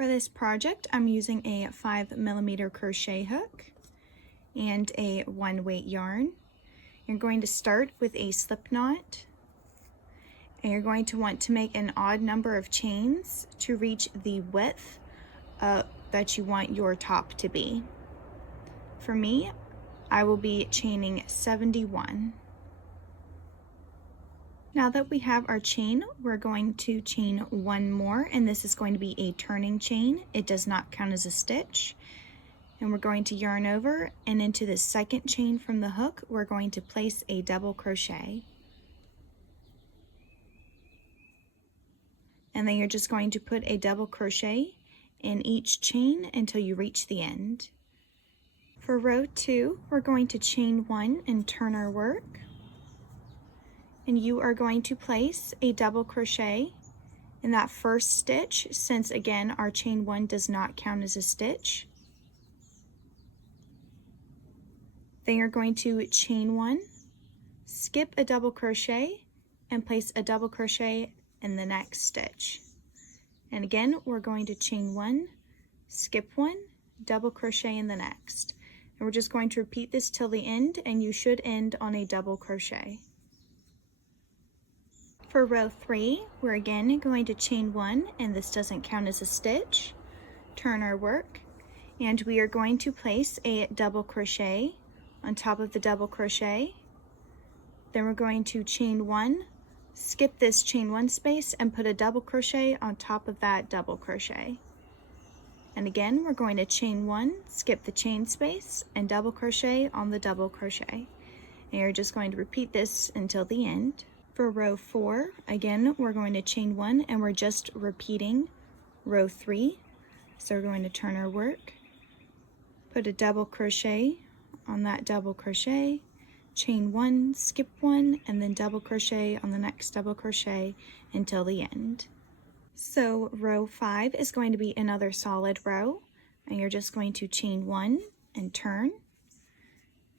For this project, I'm using a 5mm crochet hook and a 1-weight yarn. You're going to start with a slip knot, and you're going to want to make an odd number of chains to reach the width that you want your top to be. For me, I will be chaining 71. Now that we have our chain, we're going to chain one more, and this is going to be a turning chain. It does not count as a stitch. And we're going to yarn over, and into the second chain from the hook, we're going to place a double crochet. And then you're just going to put a double crochet in each chain until you reach the end. For row 2, we're going to chain 1 and turn our work. And you are going to place a double crochet in that first stitch, since again our chain 1 does not count as a stitch. Then you're going to chain 1, skip a double crochet, and place a double crochet in the next stitch. And again, we're going to chain 1, skip 1, double crochet in the next. And we're just going to repeat this till the end, and you should end on a double crochet. For row 3, we're again going to chain 1, and this doesn't count as a stitch. Turn our work, and we are going to place a double crochet on top of the double crochet. Then we're going to chain 1, skip this chain 1 space, and put a double crochet on top of that double crochet. And again, we're going to chain 1, skip the chain space, and double crochet on the double crochet. And you're just going to repeat this until the end. For row 4, again, we're going to chain 1, and we're just repeating row 3. So we're going to turn our work, put a double crochet on that double crochet, chain 1, skip 1, and then double crochet on the next double crochet until the end. So row 5 is going to be another solid row, and you're just going to chain 1 and turn.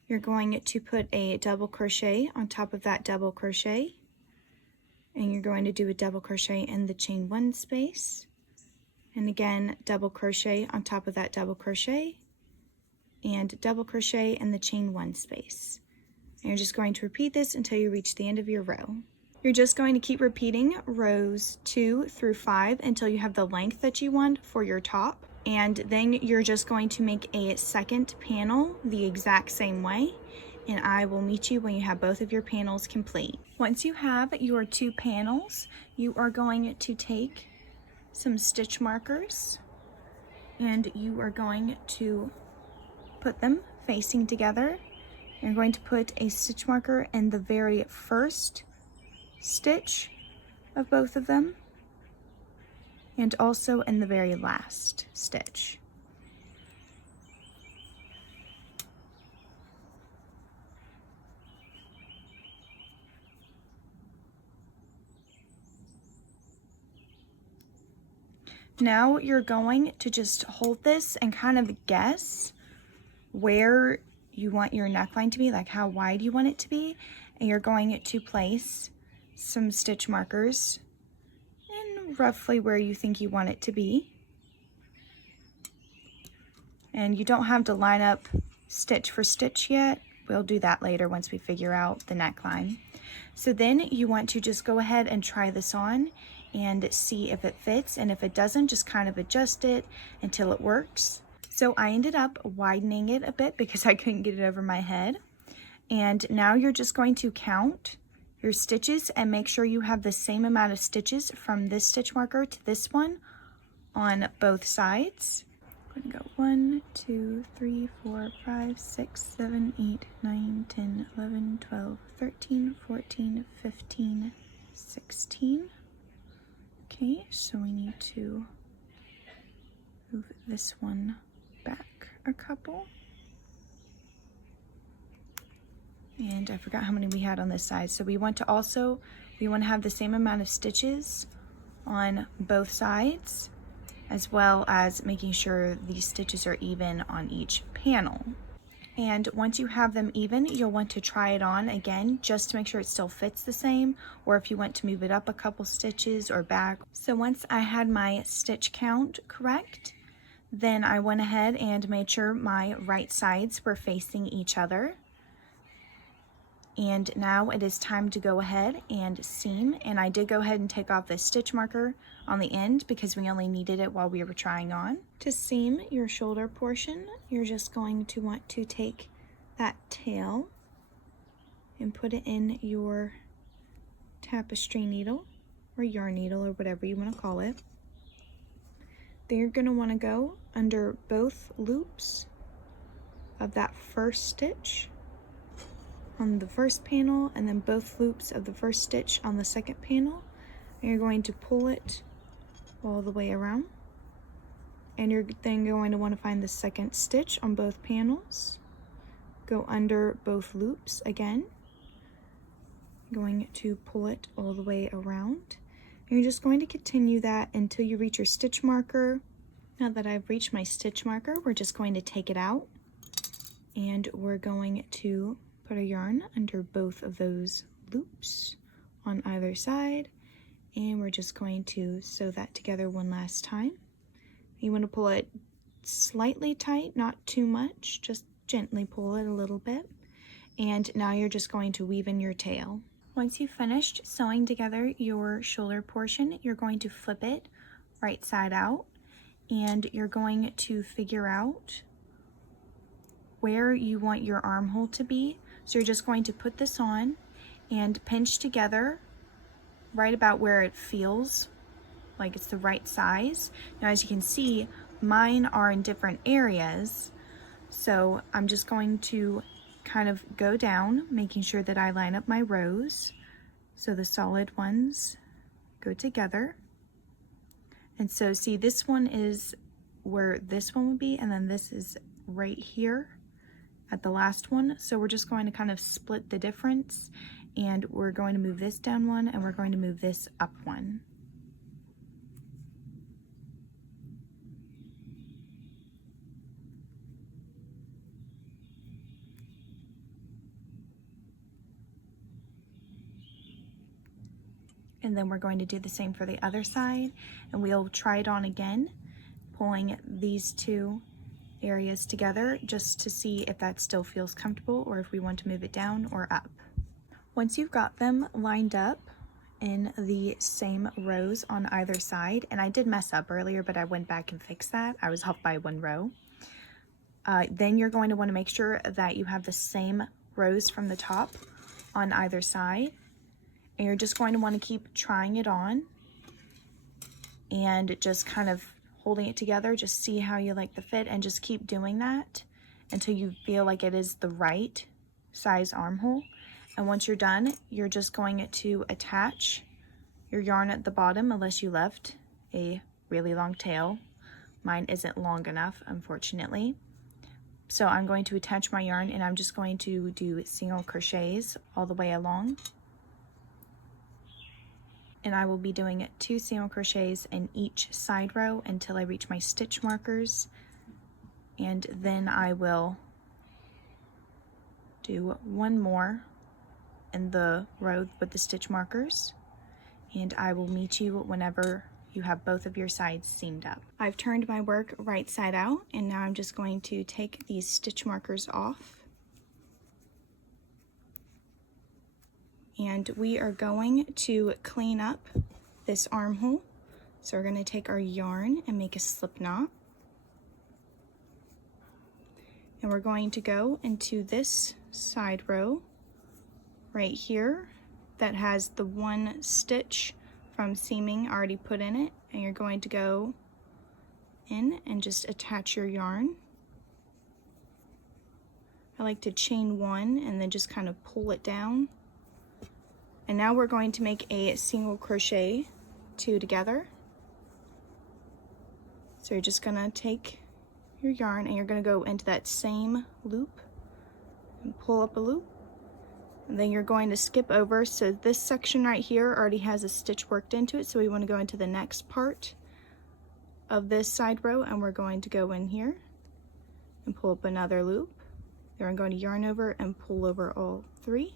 You're going to put a double crochet on top of that double crochet, and you're going to do a double crochet in the chain 1 space, and again double crochet on top of that double crochet, and double crochet in the chain 1 space. And you're just going to repeat this until you reach the end of your row. You're just going to keep repeating rows 2 through 5 until you have the length that you want for your top, and then you're just going to make a second panel the exact same way, and I will meet you when you have both of your panels complete. Once you have your 2 panels, you are going to take some stitch markers, and you are going to put them facing together. You're going to put a stitch marker in the very first stitch of both of them, and also in the very last stitch. Now you're going to just hold this and kind of guess where you want your neckline to be, like how wide you want it to be, and you're going to place some stitch markers in roughly where you think you want it to be. And you don't have to line up stitch for stitch yet. We'll do that later once we figure out the neckline. So then you want to just go ahead and try this on and see if it fits, and if it doesn't, just kind of adjust it until it works. So I ended up widening it a bit because I couldn't get it over my head. And now you're just going to count your stitches and make sure you have the same amount of stitches from this stitch marker to this one on both sides. I'm going to go 1, 2, 3, 4, 5, 6, 7, 8, 9, 10, 11, 12, 13, 14, 15, 16. Okay, so we need to move this one back a couple. And I forgot how many we had on this side. So we want to have the same amount of stitches on both sides, as well as making sure these stitches are even on each panel. And once you have them even, you'll want to try it on again just to make sure it still fits the same, or if you want to move it up a couple stitches or back. So once I had my stitch count correct, then I went ahead and made sure my right sides were facing each other. And now it is time to go ahead and seam, and I did go ahead and take off the stitch marker on the end because we only needed it while we were trying on. To seam your shoulder portion, you're just going to want to take that tail and put it in your tapestry needle or yarn needle or whatever you want to call it. Then you're going to want to go under both loops of that first stitch on the first panel, and then both loops of the first stitch on the second panel, and you're going to pull it all the way around, and you're then going to want to find the second stitch on both panels, go under both loops again, going to pull it all the way around, and you're just going to continue that until you reach your stitch marker. Now that I've reached my stitch marker, we're just going to take it out, and we're going to put a yarn under both of those loops on either side, and we're just going to sew that together one last time. You want to pull it slightly tight, not too much, just gently pull it a little bit. And now you're just going to weave in your tail. Once you've finished sewing together your shoulder portion, you're going to flip it right side out, and you're going to figure out where you want your armhole to be. So you're just going to put this on and pinch together right about where it feels like it's the right size. Now, as you can see, mine are in different areas, so I'm just going to kind of go down, making sure that I line up my rows so the solid ones go together. And so see, this one is where this one would be, and then this is right here at the last one. So we're just going to kind of split the difference, and we're going to move this down one, and we're going to move this up one. And then we're going to do the same for the other side, and we'll try it on again, pulling these two areas together just to see if that still feels comfortable or if we want to move it down or up. Once you've got them lined up in the same rows on either side, and I did mess up earlier, but I went back and fixed that. I was off by one row. Then you're going to want to make sure that you have the same rows from the top on either side, and you're just going to want to keep trying it on and just kind of holding it together. Just see how you like the fit, and just keep doing that until you feel like it is the right size armhole. And once you're done, you're just going to attach your yarn at the bottom, unless you left a really long tail. Mine isn't long enough, unfortunately. So I'm going to attach my yarn, and I'm just going to do single crochets all the way along. And I will be doing 2 single crochets in each side row until I reach my stitch markers, and then I will do 1 more in the row with the stitch markers, and I will meet you whenever you have both of your sides seamed up. I've turned my work right side out, and now I'm just going to take these stitch markers off. And we are going to clean up this armhole. So we're going to take our yarn and make a slip knot. And we're going to go into this side row right here that has the 1 stitch from seaming already put in it. And you're going to go in and just attach your yarn. I like to chain 1 and then just kind of pull it down. And now we're going to make a single crochet 2 together. So you're just gonna take your yarn and you're gonna go into that same loop and pull up a loop. And then you're going to skip over. So this section right here already has a stitch worked into it. So we want to go into the next part of this side row, and we're going to go in here and pull up another loop. Then I'm going to yarn over and pull over all 3.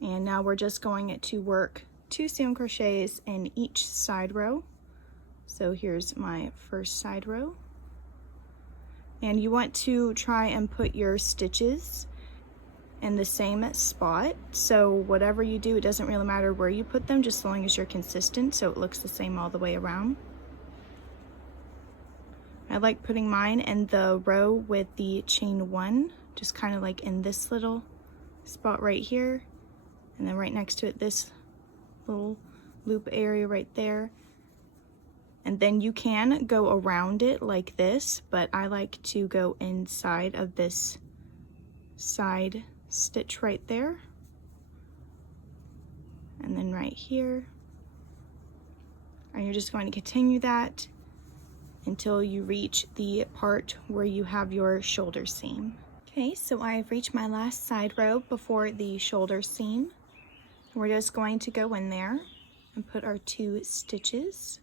And now we're just going to work 2 single crochets in each side row. So here's my first side row. And you want to try and put your stitches in the same spot. So whatever you do, it doesn't really matter where you put them, just as long as you're consistent so it looks the same all the way around. I like putting mine in the row with the chain 1, just kind of like in this little spot right here, and then right next to it this little loop area right there. And then you can go around it like this, but I like to go inside of this side stitch right there, and then right here, and you're just going to continue that until you reach the part where you have your shoulder seam. Okay, so I've reached my last side row before the shoulder seam. We're just going to go in there and put our 2 stitches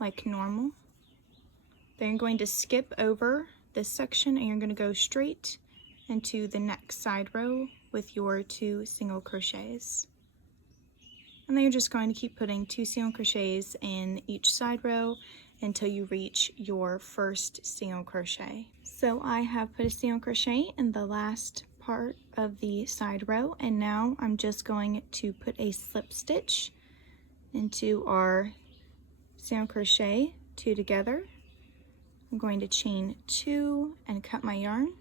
like normal. Then you're going to skip over this section and you're going to go straight into the next side row with your 2 single crochets. And then you're just going to keep putting 2 single crochets in each side row until you reach your first single crochet. So I have put a single crochet in the last part of the side row, and now I'm just going to put a slip stitch into our single crochet 2 together. I'm going to chain 2 and cut my yarn.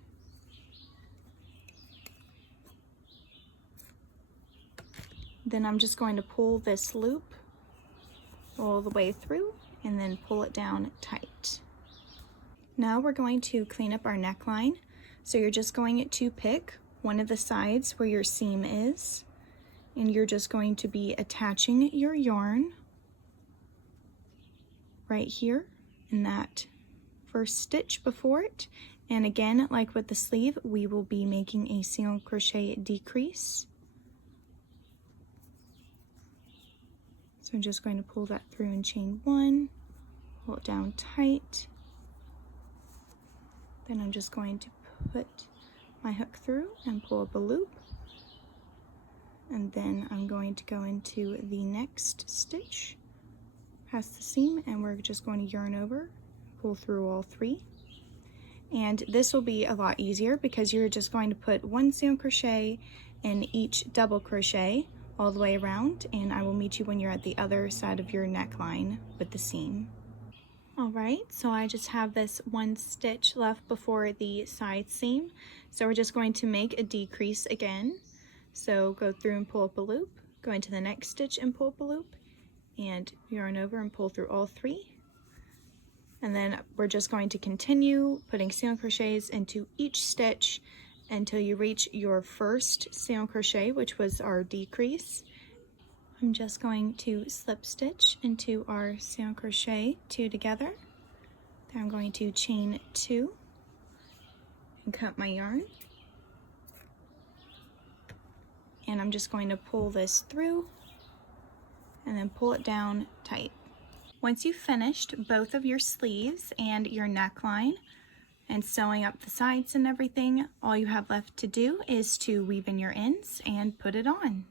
Then I'm just going to pull this loop all the way through and then pull it down tight. Now we're going to clean up our neckline. So you're just going to pick one of the sides where your seam is, and you're just going to be attaching your yarn right here in that first stitch before it. And again, like with the sleeve, we will be making a single crochet decrease. So I'm just going to pull that through and chain 1, pull it down tight. Then I'm just going to put my hook through and pull up a loop. And then I'm going to go into the next stitch past the seam, and we're just going to yarn over, pull through all 3. And this will be a lot easier because you're just going to put 1 single crochet in each double crochet all the way around, and I will meet you when you're at the other side of your neckline with the seam. Alright, so I just have this 1 stitch left before the side seam, so we're just going to make a decrease again. So go through and pull up a loop, go into the next stitch and pull up a loop, and yarn over and pull through all 3. And then we're just going to continue putting single crochets into each stitch until you reach your first single crochet, which was our decrease. I'm just going to slip stitch into our single crochet 2 together. Then I'm going to chain 2 and cut my yarn. And I'm just going to pull this through and then pull it down tight. Once you've finished both of your sleeves and your neckline and sewing up the sides and everything, all you have left to do is to weave in your ends and put it on.